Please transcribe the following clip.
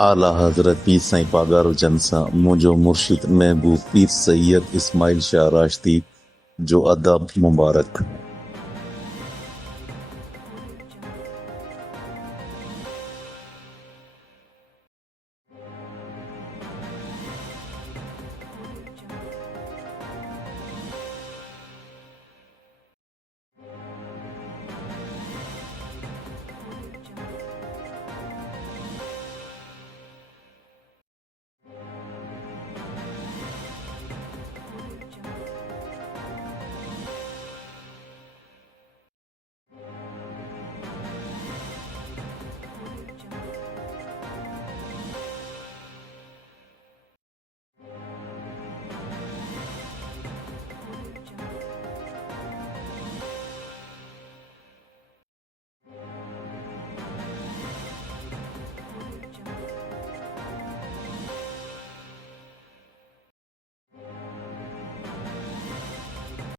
आला हजरत पीर साईं पागारो जनसा मुझो मुर्शिद महबूब पीर सैयद इस्माइल शाह राशदी जो अदब मुबारक।